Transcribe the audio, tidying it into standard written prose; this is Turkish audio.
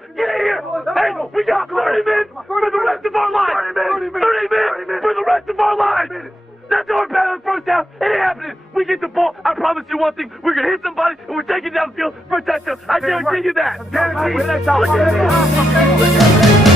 now. Get in here. Hey, we got 30 minutes for the rest of our lives. 30 minutes for the rest of our lives. That's our battle in the first half. It ain't happening. We get the ball. I promise you one thing. We're going to hit somebody, and we're taking down the field for a touchdown. I guarantee you that. Guarantee.